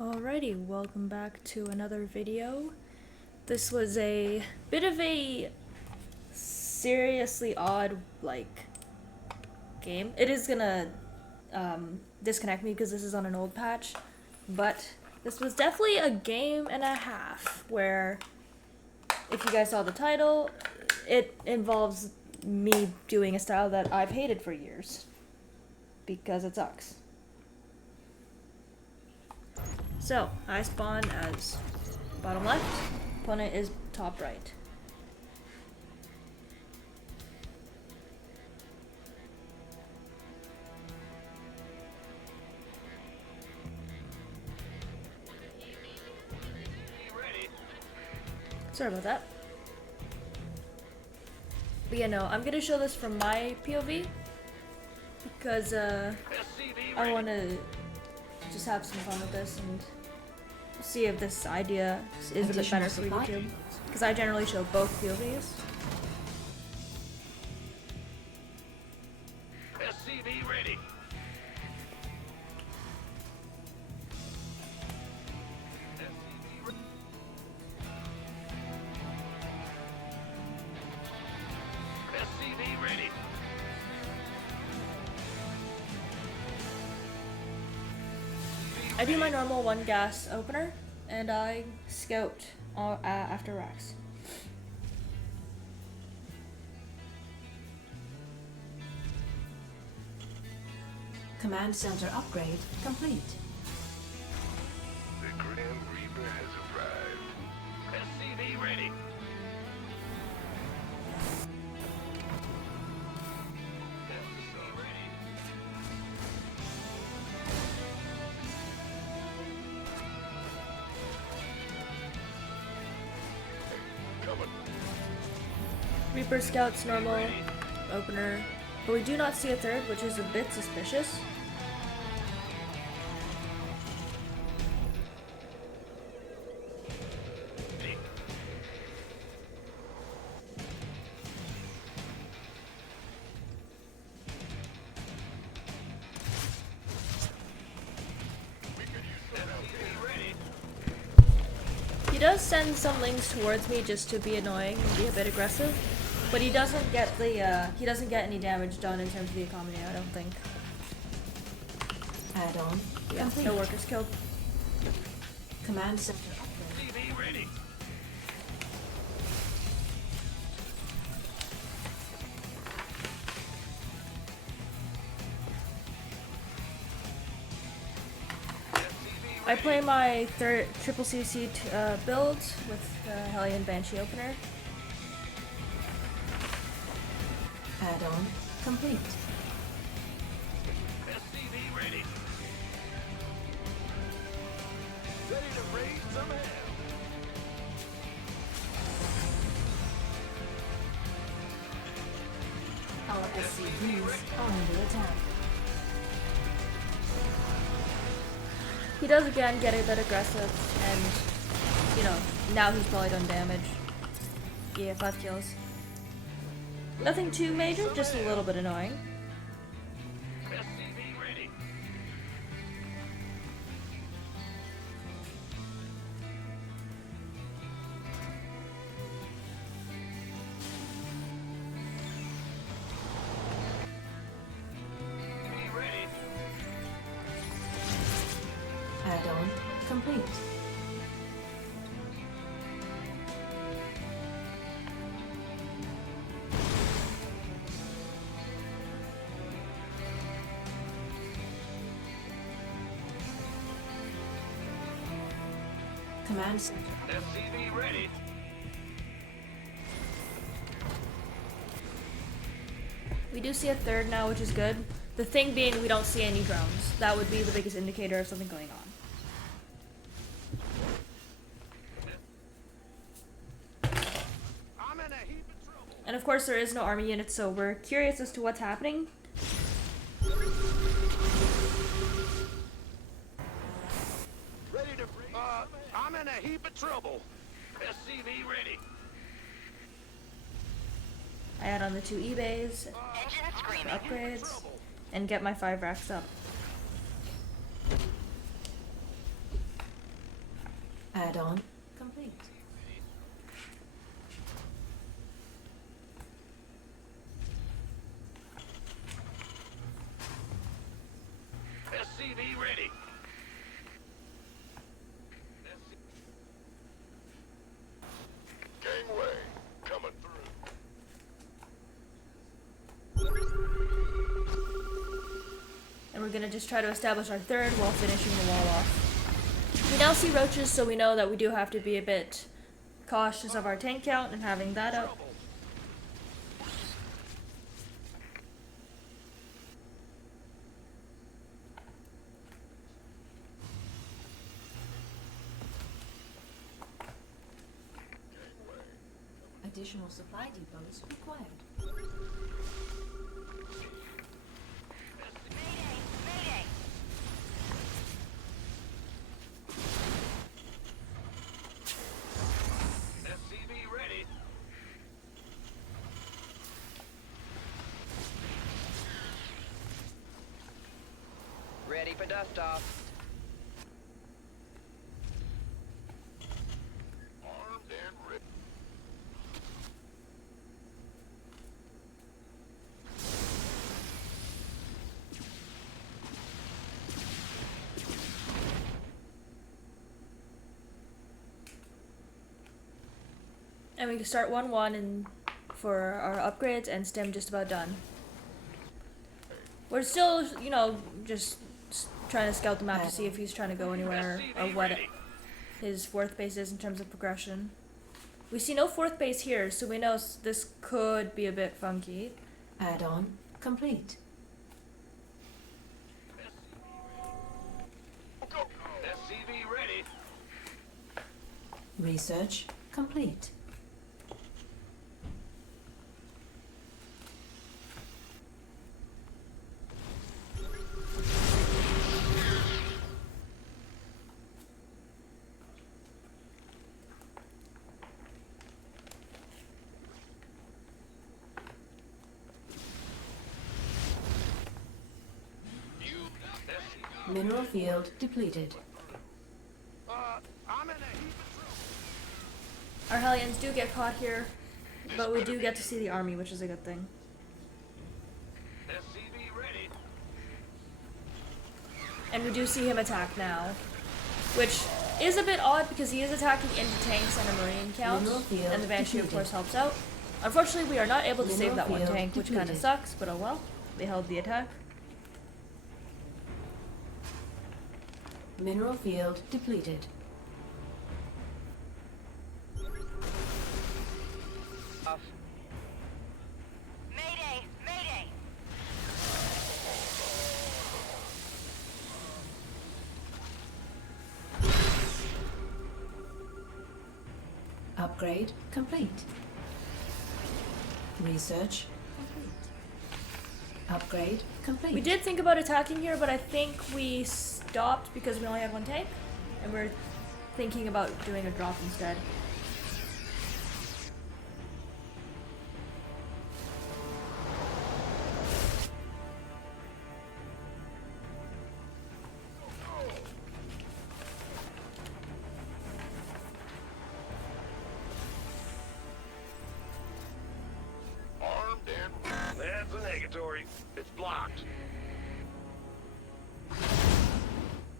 Alrighty, welcome back to another video. This was a bit of a seriously odd, game. It is gonna, disconnect me because this is on an old patch, but this was definitely a game and a half where, if you guys saw the title, it involves me doing a style that I've hated for years. Because it sucks. So, I spawn as bottom left, opponent is top right. Sorry about that. But yeah, no, I'm gonna show this from my POV because I want to just have some fun with this and see if this idea is a bit better for YouTube, because I generally show both POVs. SCV ready. SCV ready. I do my normal one gas opener, and I scout after racks. Command center upgrade complete. The Grim Reaper has arrived. SCV ready. SCV ready. Coming. Reaper scouts normal opener, but we do not see a third, which is a bit suspicious. He does send some links towards me just to be annoying and be a bit aggressive, but he doesn't get any damage done in terms of the economy, I don't think. Add-on Yeah, complete. no workers killed. Command center upgrade. SCV ready. I play my third triple CC build with Hellion Banshee opener. Add-on complete. SCV ready. Ready to raise some hell. Our SCVs are under attack. He does again get a bit aggressive, and you know, now he's probably done damage. Yeah, 5 kills. Nothing too major, just a little bit annoying. SCV ready. Be ready. Add-on complete. Command center. SCV ready. We do see a third now, which is good. The thing being, we don't see any drones. That would be the biggest indicator of something going on. I'm in a heap of trouble. And of course, there is no army unit, so we're curious as to what's happening. Ready to I'm in a heap of trouble. SCV ready. I add on the 2 eBays for upgrades and get my 5 racks up. Add-on complete. SCV ready. Gangway coming through. And we're gonna just try to establish our third while finishing the wall off. We now see roaches, so we know that we do have to be a bit cautious of our tank count and having that up. Additional supply depots required. SCV ready. Ready for dust off. Armed and ready. And we can start 1-1 and for our upgrades, and stem just about done. We're still, you know, just trying to scout the map to see if he's trying to go anywhere or what his fourth base is in terms of progression. We see no fourth base here, so we know this could be a bit funky. Add-on complete. Go. SCV ready. Research complete. Mineral field depleted. I'm in a heap of trouble. Our Hellions do get caught here, but we do get to see the army, which is a good thing. SCV ready. And we do see him attack now, which is a bit odd because he is attacking into tanks and a marine count, Mineral field and the Banshee of depleted. course helps out. Unfortunately, we are not able to save Mineral that one field tank, which kind of depleted. sucks, but oh well. They held the attack. Mineral field depleted. Off. Mayday! Mayday! Upgrade complete. Research complete. Upgrade complete. We did think about attacking here, but I think we stopped because we only had one tank, and we're thinking about doing a drop instead. Armed and that's a negatory. It's blocked.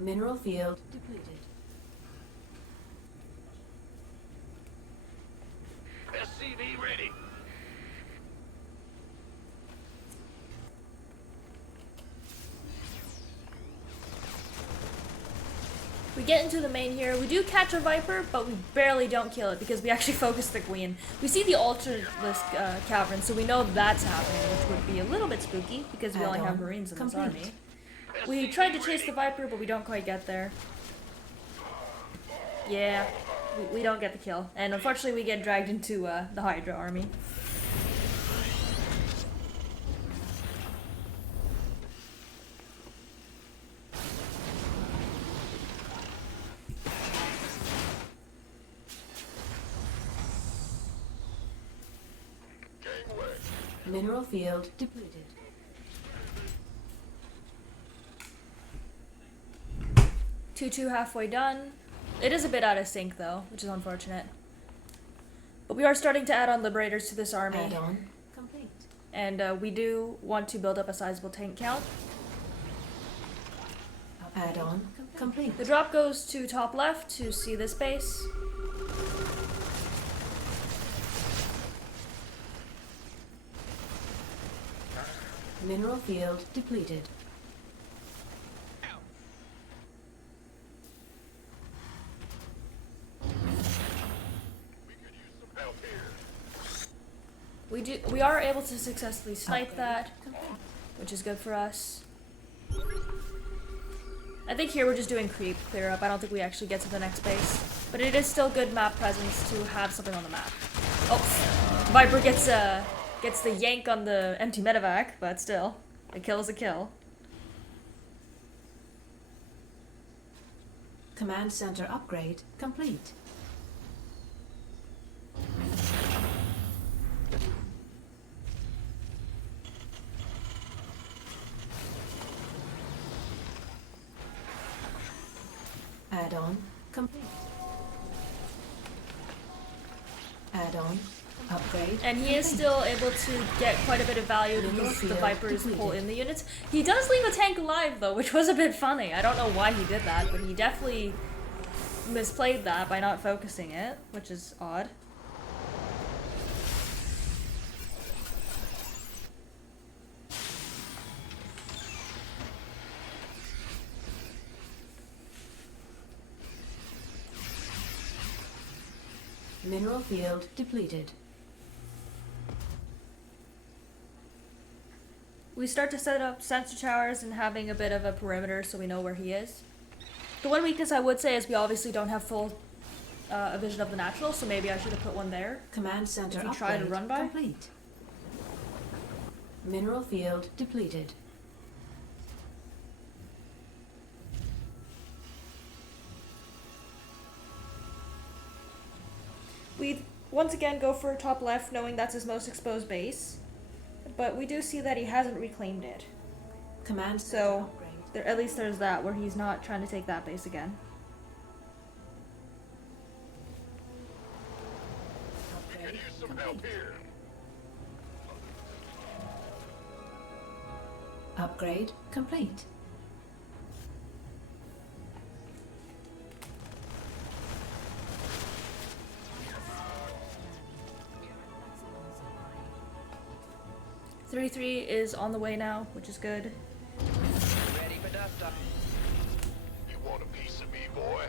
Mineral field depleted. SCV ready. We get into the main here. We do catch a Viper, but we barely don't kill it because we actually focus the Queen. We see the alternate cavern, so we know that's happening, which would be a little bit spooky because we only have Add-on Marines in this complete. army. We tried to chase the Viper, but we don't quite get there. Yeah, we don't get the kill. And unfortunately, we get dragged into the Hydra army. Gangway. Mineral field depleted. 2-2 halfway done. It is a bit out of sync though, which is unfortunate. But we are starting to add on liberators to this army. Add-on complete. And we do want to build up a sizable tank count. Add-on complete. The drop goes to top left to see this base. Mineral field depleted. Help here. We are able to successfully snipe Upgrade that, complete. which is good for us. I think here we're just doing creep clear up. I don't think we actually get to the next base. But it is still good map presence to have something on the map. Oh, Viper gets the yank on the empty medevac, but still, a kill is a kill. Command center upgrade complete. Add-on complete. Add-on upgrade. And he is complete. still able to get quite a bit of value because the Vipers pull in the units. He does leave a tank alive though, which was a bit funny. I don't know why he did that, but he definitely misplayed that by not focusing it, which is odd. Mineral field depleted. We start to set up sensor towers and having a bit of a perimeter so we know where he is. The one weakness I would say is we obviously don't have full vision of the natural, so maybe I should have put one there. Command center If you upgrade try to run by? complete. Mineral field depleted. We once again go for top left, knowing that's his most exposed base. But we do see that he hasn't reclaimed it. Command center So, upgrade. at least there's that, where he's not trying to take that base again. Could Upgrade use some help here. Upgrade complete. Three is on the way now, which is good. Ready for dust off. You want a piece of me, boy?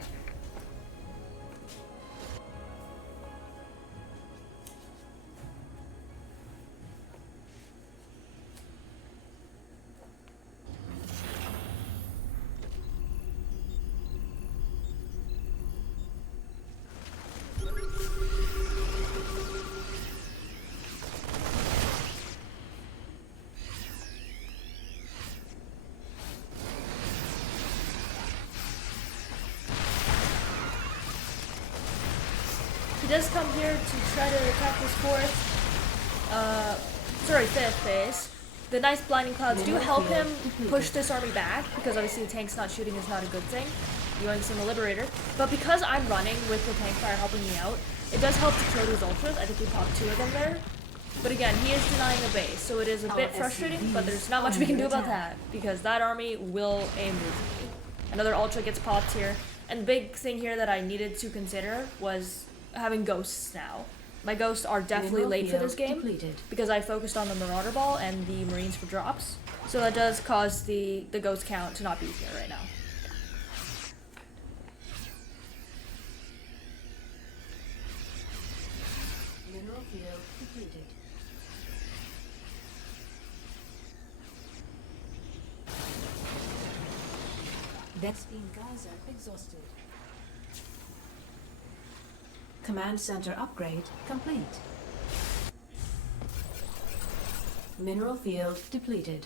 He does come here to try to attack this fifth phase. The nice blinding clouds do help him push this army back, because obviously the tank's not shooting is not a good thing. You only see the liberator. But because I'm running with the tank fire helping me out, it does help to kill these ultras. I think we popped 2 of them there. But again, he is denying a base, so it is a bit frustrating, but there's not much we can do about that, because that army will aim with me. Another ultra gets popped here. And the big thing here that I needed to consider was having ghosts now. My ghosts are definitely Mineral late for field this game depleted. because I focused on the Marauder Ball and the Marines for drops. So that does cause the ghost count to not be here right now. Mineral field depleted. Vexbeam geyser exhausted. Command center upgrade complete. Mineral field depleted.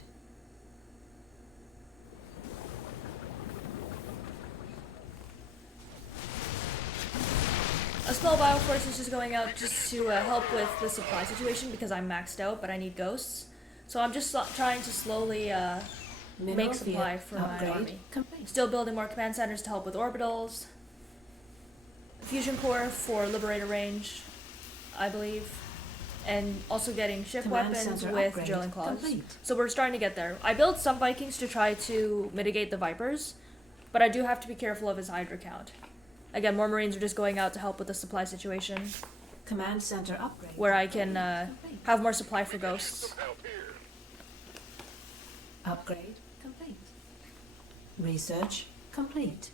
A small bioforce is just going out just to help with the supply situation because I'm maxed out, but I need ghosts. So I'm just trying to slowly Mineral make supply field for my upgrade army. complete. Still building more command centers to help with orbitals. fusion core for liberator range, I believe, and also getting shift Command weapons center with upgrade drilling claws. complete. So we're starting to get there. I built some Vikings to try to mitigate the Vipers, but I do have to be careful of his Hydra count. Again, more Marines are just going out to help with the supply situation, Command center upgrade. where I can complete. have more supply for ghosts. Some help here. Upgrade complete. Research complete.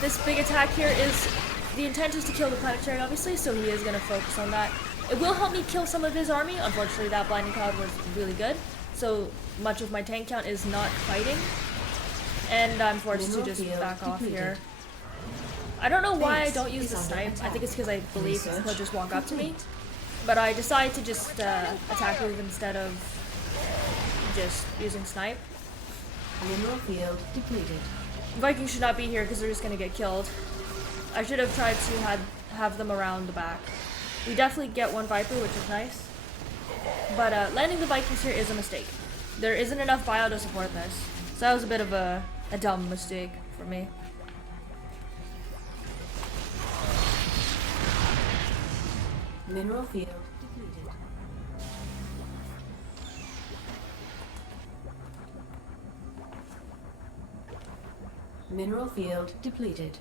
This big attack here is, the intent is to kill the planetary obviously, so he is going to focus on that. It will help me kill some of his army. Unfortunately that blinding cloud was really good, so much of my tank count is not fighting, and I'm forced to Mineral just field back off depleted. here. I don't know why I Base don't use is the under snipe. I attack. think it's because I believe Research he'll just walk up to me, complete. but I decide to just attack move instead of just using snipe. Mineral field depleted. Vikings should not be here because they're just going to get killed. I should have tried to have them around the back. We definitely get one Viper, which is nice. But landing the Vikings here is a mistake. There isn't enough bio to support this. So that was a bit of a dumb mistake for me. Mineral field depleted. Mineral field depleted.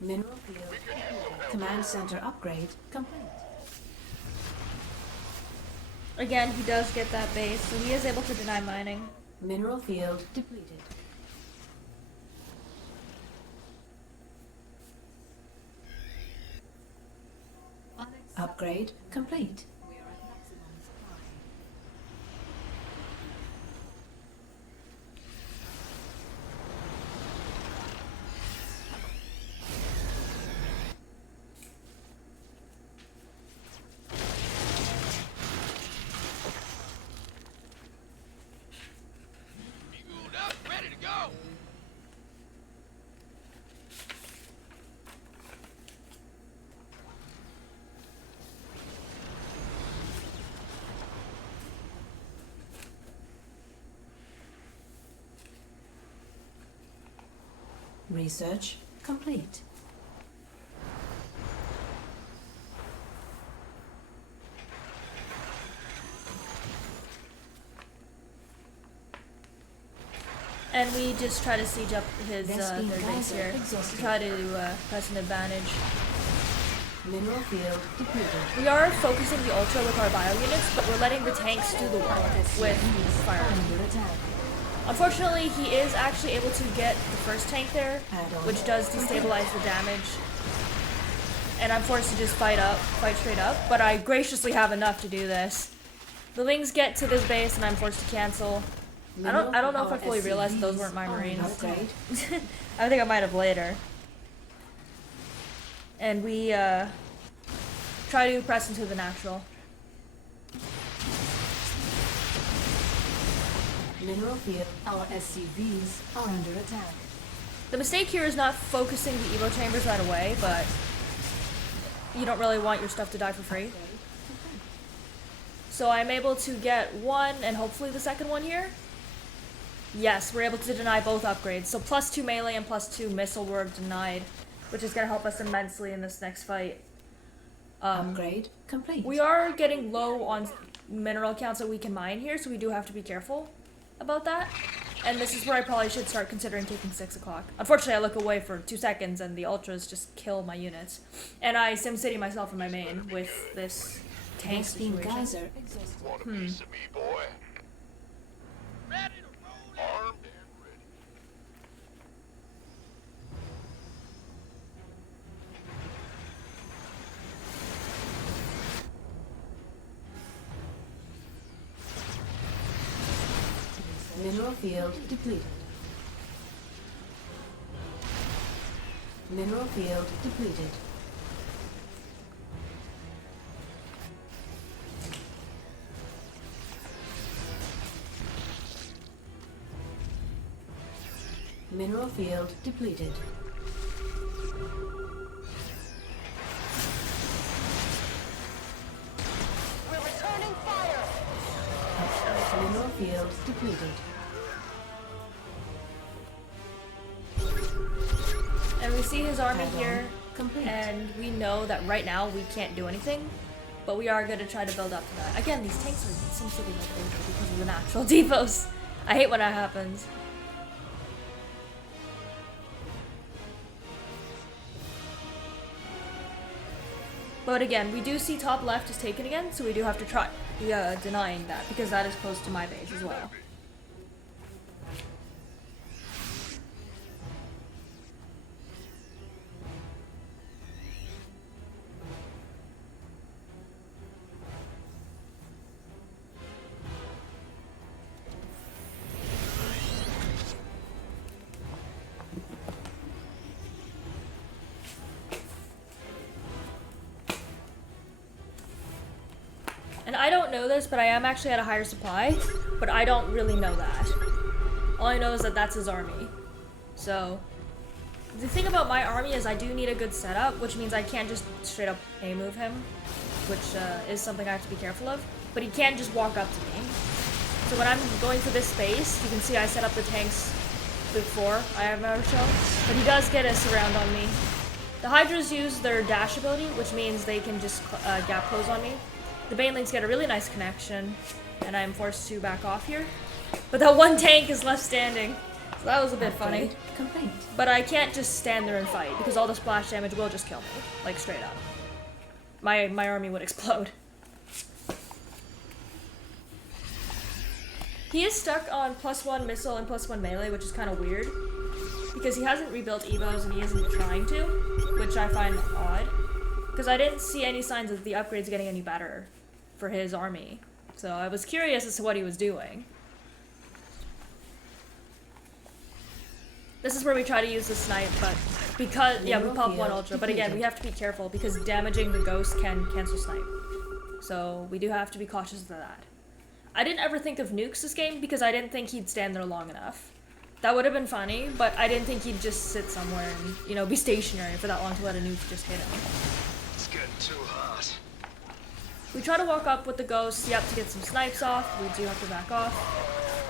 Mineral field depleted. Command center upgrade complete. Again, he does get that base, so he is able to deny mining. Mineral field depleted. Upgrade complete. Fueled up, ready to go. Research complete. And we just try to siege up his That's third been base Geyser here. exhausted. Try to press an advantage. Mineral field depleted. We are focusing the Ultra with our bio units, but we're letting the tanks do the work with fire. Under attack. Unfortunately, he is actually able to get the first tank there, Add-on. which does destabilize the damage. And I'm forced to just fight straight up, but I graciously have enough to do this. The Lings get to this base and I'm forced to cancel. I don't know if I fully realized those weren't my Marines. Upgrade. I think I might have later. And we try to press into the natural. Mineral field. Our SCVs are under attack. The mistake here is not focusing the Evo chambers right away, but you don't really want your stuff to die for free. So I'm able to get one and hopefully the second one here. Yes, we're able to deny both upgrades. So +2 melee and +2 missile were denied, which is going to help us immensely in this next fight. Upgrade complete. We are getting low on mineral counts that we can mine here, so we do have to be careful about that. And this is where I probably should start considering taking 6 o'clock. Unfortunately, I look away for 2 seconds and the ultras just kill my units. And I SimCity myself in my main with this tank Next beam situation. geyser exhausted. Want a piece of me, boy? Ready to roll. Armed and ready. Mineral field depleted. Mineral field depleted. Mineral field depleted. We're returning fire! Mineral field depleted. And we see his army Add-on here, complete. and we know that right now we can't do anything, but we are going to try to build up to that. Again, these tanks are seem to be like over because of the natural depots. I hate when that happens. But again, we do see top left is taken again, so we do have to try denying that, because that is close to my base as well. And I don't know this, but I am actually at a higher supply, but I don't really know that. All I know is that that's his army. So, the thing about my army is I do need a good setup, which means I can't just straight up A-move him, which is something I have to be careful of. But he can't just walk up to me. So when I'm going for this space, you can see I set up the tanks before I have my show, but he does get a surround on me. The Hydras use their dash ability, which means they can just gap close on me. The Banelings get a really nice connection, and I'm forced to back off here. But that one tank is left standing, so that was a bit funny. Complete. But I can't just stand there and fight, because all the splash damage will just kill me, like straight up. My army would explode. He is stuck on +1 missile and +1 melee, which is kind of weird, because he hasn't rebuilt Evos and he isn't trying to, which I find odd. Because I didn't see any signs of the upgrades getting any better for his army. So I was curious as to what he was doing. This is where we try to use the snipe, but because, yeah, we pop one ultra, but again, we have to be careful because damaging the ghost can cancel snipe. So we do have to be cautious of that. I didn't ever think of nukes this game because I didn't think he'd stand there long enough. That would have been funny, but I didn't think he'd just sit somewhere and, you know, be stationary for that long to let a nuke just hit him. It's getting too hot. We try to walk up with the ghost, yep, to get some snipes off. We do have to back off.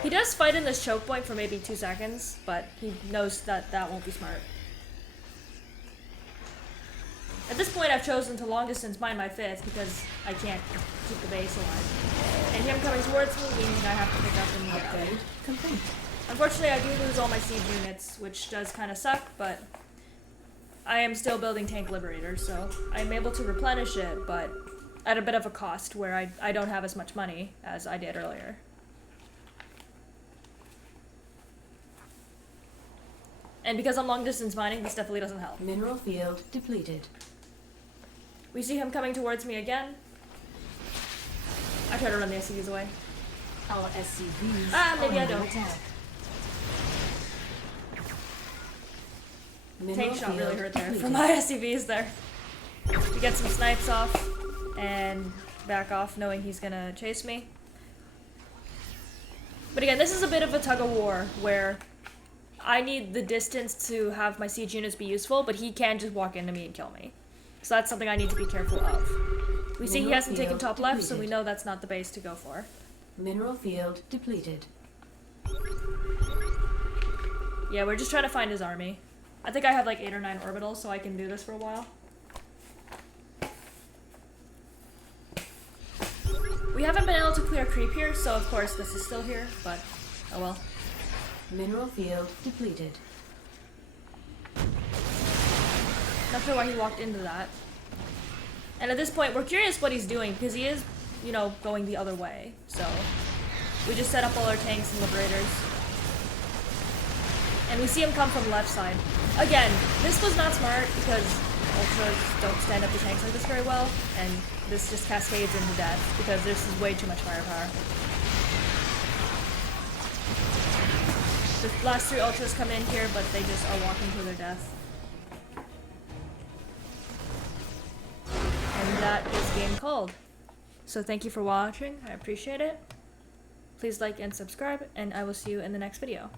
He does fight in this choke point for maybe 2 seconds, but he knows that that won't be smart. At this point, I've chosen to long distance mine my 5th because I can't keep the base alive. And him coming towards me meaning I have to pick up and get Upgrade complete. Unfortunately, I do lose all my siege units, which does kind of suck, but I am still building Tank Liberator, so I'm able to replenish it, but at a bit of a cost where I don't have as much money as I did earlier. And because I'm long distance mining, this definitely doesn't help. Mineral field depleted. We see him coming towards me again. I try to run the SCVs away. Our SCVs maybe are I under don't. attack. Mineral Tank shot really field hurt there for depleted. my SCVs there. We get some snipes off and back off knowing he's gonna chase me. But again, this is a bit of a tug of war where I need the distance to have my siege units be useful, but he can just walk into me and kill me. So that's something I need to be careful of. We see he Mineral hasn't taken field top left, so we depleted. know that's not the base to go for. Mineral field depleted. Yeah, we're just trying to find his army. I think I have like 8 or 9 orbitals, so I can do this for a while. We haven't been able to clear creep here, so of course this is still here, but oh well. Mineral field depleted. Not sure why he walked into that. And at this point, we're curious what he's doing, because he is, you know, going the other way. So, we just set up all our tanks and liberators. And we see him come from left side. Again, this was not smart, because ultras don't stand up to tanks like this very well, and this just cascades into death, because this is way too much firepower. The last 3 ultras come in here, but they just are walking to their death. And that is game called. So thank you for watching, I appreciate it. Please like and subscribe, and I will see you in the next video.